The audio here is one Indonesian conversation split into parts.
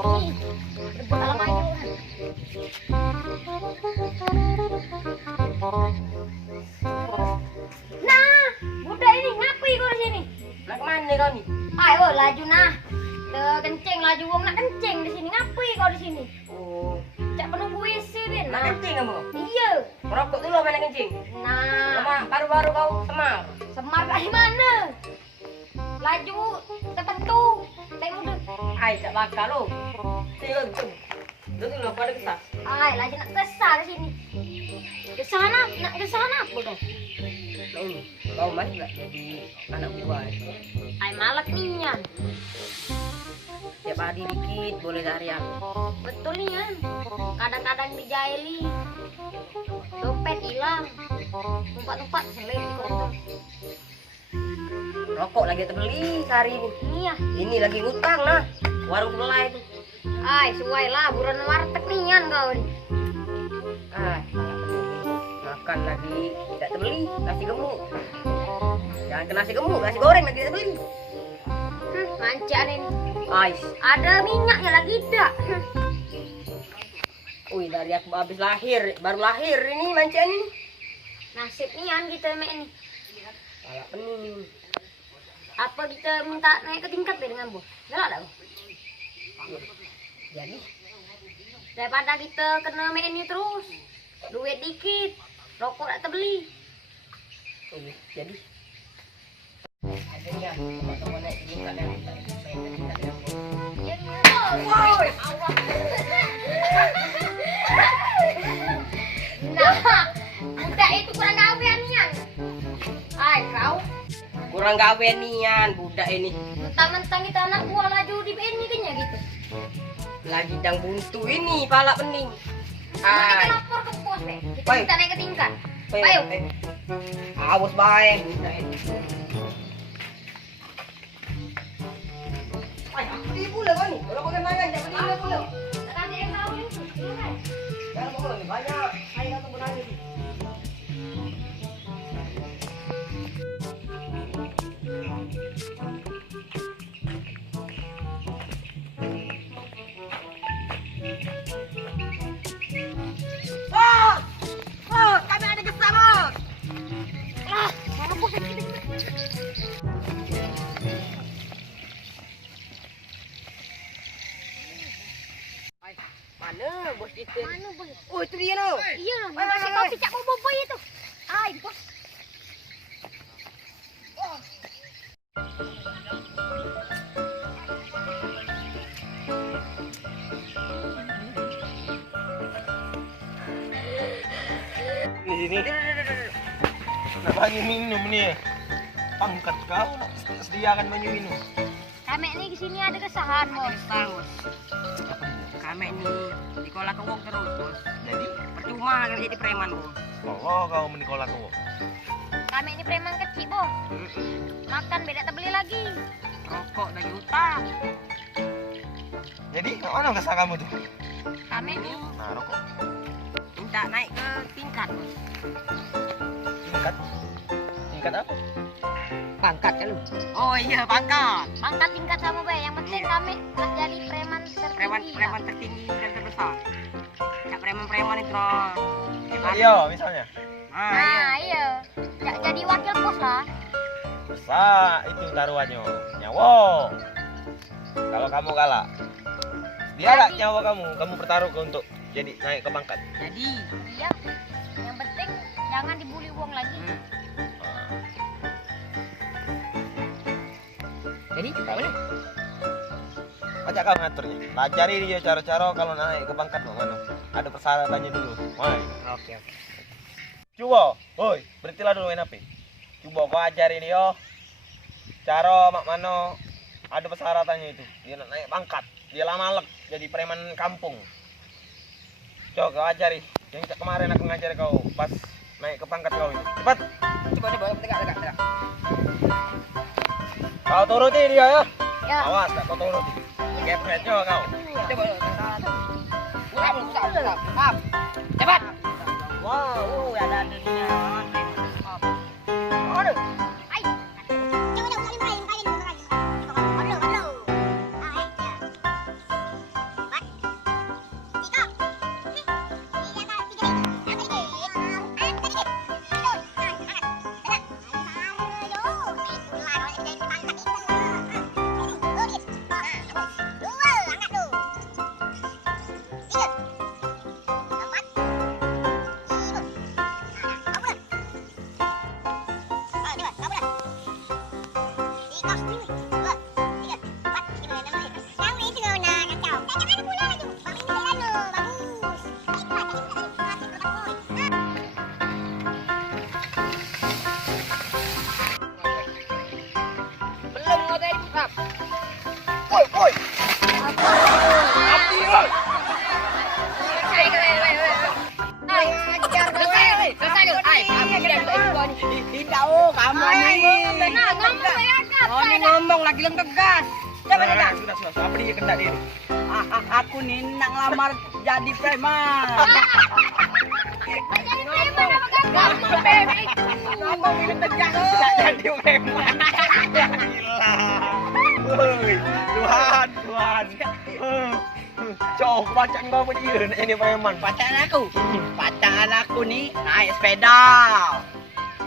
Nih, alam maju. Nah, budak ini ngapain kau di sini? Nak kemana kau nih? Ayo laju nah. Kencing laju wong nak kencing di sini. Ngapain kau di sini? Oh, Cak penunggu WC Ben. nak kencing kamu? Iya. Merokok dulu apa nak kencing? Nah, Lama baru-baru kau semar. semar dari mana? Laju tertentu. Tengok dulu. Ai, tak bakal lo. Sini kau tu. Dulu lo kau ada kesah. Ay, laju nak kesal di sini. Kesana, nak kesana apa kau? Kau masih tak jadi anak buah. Ay, malak nian. Tiap hari dikit boleh harian. Betul nih kan? Kadang-kadang dijaili. Dompet hilang. Tempat-tempat selip di kotor. Rokok lagi terbeli sehari ini. Iya. Ini lagi ngutang nah. Warung sebelah itu. Ay, suai lah buron warteg nian kau nih. Ah, makan lagi tidak terbeli, nasi gemuk. Jangan ke nasi gemuk, nasi goreng lagi tidak terbeli. Manca nih. Ais. Ada minyaknya lagi tidak? Wih, dari aku habis lahir, baru lahir ini mancaan ini. Nasib nian kita mek ini. Pala pening. Apa kita minta naik ke tingkat deh dengan bos? Galak tak? Bos? Jadi, Daripada kita kena mek ini terus. Duit dikit, rokok tak terbeli. jadi. Akhirnya teman-teman naik tingkat dan kita main ke tingkat dengan bos. Wow. Nah, budak itu kurang gawean nian. Ay, kau Kurang gawe nian budak ini. mentang-mentang kita anak buah laju di BNI kenya gitu. Lagi dang buntu ini, pala pening. Nah, kita Ai. lapor ke pos deh. Kita Baik. minta naik ke tingkat. Ayo. Ayo. Awas baik budak ini. Ay, aku di pula kau ni. Kalau kau kenangan jangan di pula. Tadi yang tahu itu, silakan. Jangan mau ni banyak. Saya kata benarnya tu. Bos! Bos, kami ada kesal, Bos. Mana bos? Ay, mana bos kita? Mana bos? Oh, itu dia tu. Iya, Mana, masih mana, kau mana? picak boboiboy itu. Ay, bos. Di sini. Nak bagi minum ni. Pangkat kau nak sediakan banyu minum. Kami ini di sini ada kesahan, bos. Bos. Kami ni di kolam kewok terus, Bos. Jadi, Percuma kalau jadi preman, Bos. oh kau menikola kau. Kami ini preman kecil, bos. Makan beda tak beli lagi. Rokok lagi utang. Jadi, kat mana kesal kamu tu? Kami ini Nah, rokok. Minta naik ke tingkat, Bos. Tingkat. Tingkat apa? Pangkat kan lu? Oh iya, pangkat. angkat tingkat sama be. Yang penting kami nak jadi preman tertinggi. Preman tertinggi dan terbesar. Ya preman-preman itu loh. Iya, misalnya. Ah, Nah, iya. iya. Jadi wakil bos lah. Besar itu taruhannya. Nyawa. Kalau kamu kalah. Dia tak nyawa kamu. Kamu bertaruh untuk jadi naik ke pangkat. Jadi, Iya. Yang penting jangan dibully uang lagi. jadi Kau ni. Ajak kau ngaturnya. Pelajari dia cara-cara kalau naik ke pangkat mana. Ada persyaratannya dulu. Woi. oke. Coba, woi, berhentilah dulu main HP. Coba kau ajari dia cara mak mano ada persyaratannya itu. Dia nak naik pangkat, dia lama lek jadi preman kampung. Coba kau ajari. Yang kemarin aku ngajari kau pas naik ke pangkat kau itu. Cepat, Coba tegak. kau turuti dia ya. Ya. Awas, tak kau turuti. Kepretnya kau. Coba. Cepat. Wow, ada dunia. Aduh. Ay. woi. Mati, woi. Selesai dulu. Ai, kamu bilang tak ikut ni. Tidak, kamu ini. Oh, ini ngomong lagi lem tegas. Coba Sudah, tidak. sudah. Apa dia kena dia? Aku nih nak ngelamar jadi preman. Ngomong ini tegas. Tak jadi preman. Gila. Woi, Tuhan. Cok, bacaan kau apa dia nak jadi preman? Pacaran aku nih naik sepeda.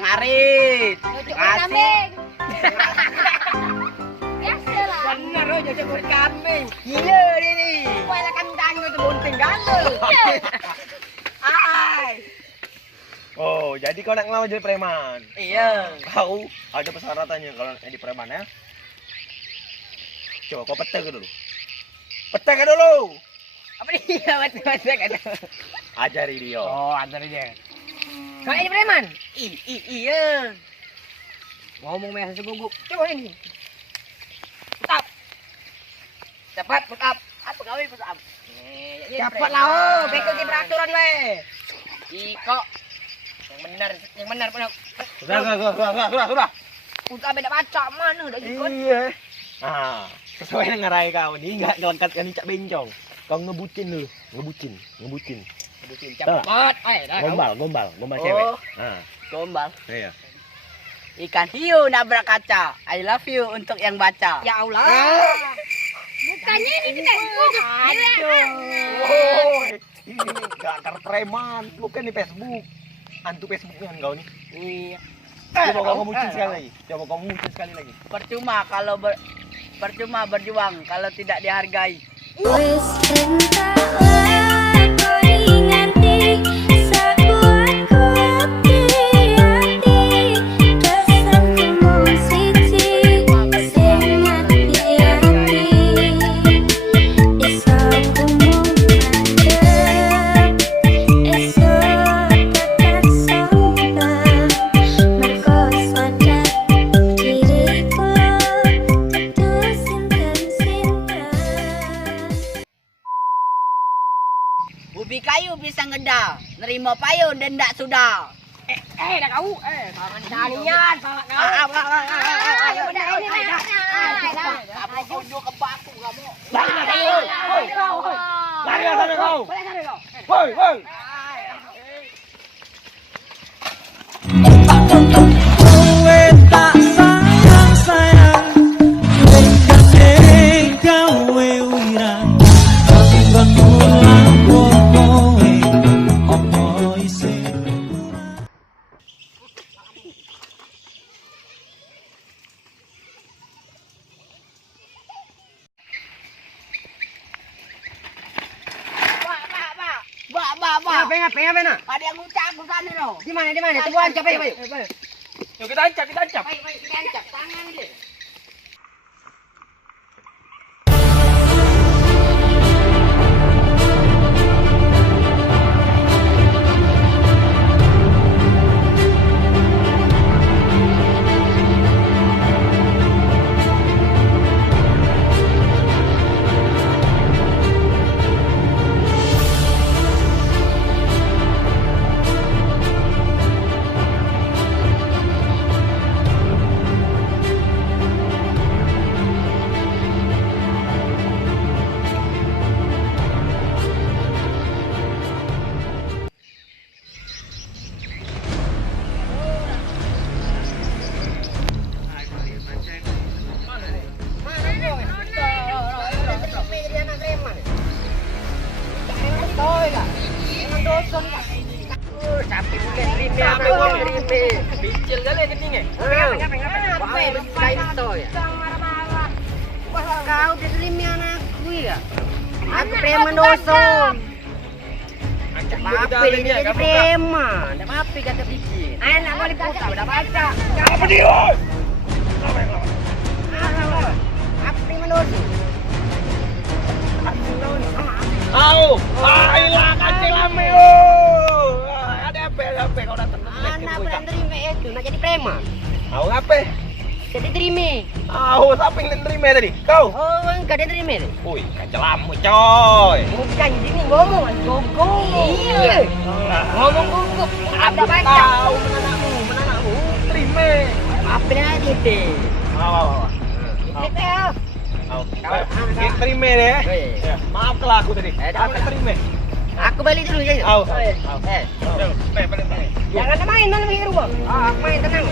Ngarit. Ngasih. Biasalah. Benar loh jadi kulit kambing. Gila dia ni. Kau lah kandang itu bunting ganda. Ai. Oh, jadi kau nak ngelamar jadi preman? Iya. Kau ada persyaratannya kalau nak jadi preman ya? Coba kau peta ke dulu. Peta ke dulu. Apa dia macam-macam kata. Ajari dia. Oh, antara dia. Kau ini preman? Iya. Ngomong biasa seguguk. Coba ini. Push up. Cepat push up. Apa kau push up? Cepatlah oh, bekal peraturan weh. Iko. Yang benar pun. Sudah. Untuk abang nak baca mana dah ikut. Iya. Ah, sesuai dengan rai kau ni enggak lengkap kan cak bencong. Kau ngebucin dulu, ngebucin. Cepat. Ai, dah. Gombal cewek. Ah, Gombal. iya. Ikan hiu nabrak kaca. I love you untuk yang baca. Ya Allah. Bukannya ini di Facebook. Oh, ini gakar preman, bukan di Facebook. Antu Facebooknya kau nih. Iya. Coba kau ngebucin sekali lagi. Percuma berjuang kalau tidak dihargai. Wes entahlah kau inganti sakuatku hati-hati rasaku mau siji sing hati-hati iso ku mau ngadep esok tak sontak mergo sadar diriku tutu sinten-sinten. Ubi kayu bisa ngeda, nerima payung dan ndak sudah. Dah kau. Tangan tanian bawa kau. Ayo udah ini Kamu unjuk ke baku kamu. Lari sana kau. Boleh sana kau. Woi. Kowe tak sayang Lengkane gawe wirang Nggon mulang kowe Apa isih Ba. Apa nak? Ada yang ngucap aku sana no. Di mana? Tuan capek. Yuk kita ancap. Ancap tangan dia. Bicil kali ketingnya. Kau diselimi anakku ya. Aku preman doson. Apa ini jadi preman? Ada apa kata pikir? Anak boleh putar, udah baca. Apa dia? Woi? Apa preman doson? Au, hilang kancing lame. Ada apa kau datang? Anak boleh terima itu, nak jadi preman. Au ngape? Tidak diterima. Oh, siapa yang terima tadi? Kau? Oh, enggak diterima. Woi, kacalamu coy. Bukan ini ngomong, gogo. Iya. Ngomong gogo. Apa baca? Tahu menanakmu, terima. Apa aja teh? Aw. Kita ya. Kita terima deh. Ya, maaf kalau aku tadi. Jangan. Aku terima. Aku balik dulu ya. Aw. Balik. Jangan main malam ini rumah. Ah, main tenang.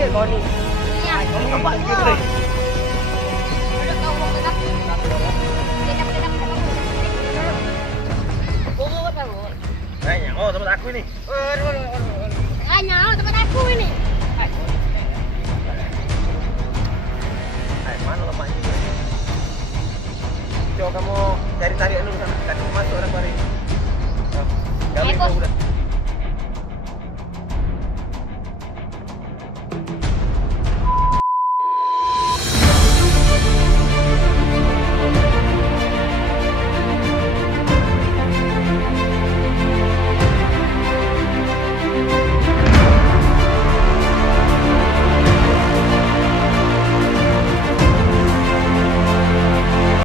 Iya, Boni. Iya. Apa itu tadi? Udah kau mau kenapa? Tidak. Bobo tahu. Kayaknya, oh tempat aku ini. Hanya tempat aku ini. Mana lemahnya juga? Coba kamu cari-cari dulu sana. Tadi masuk orang baru. Gak Bos. udah.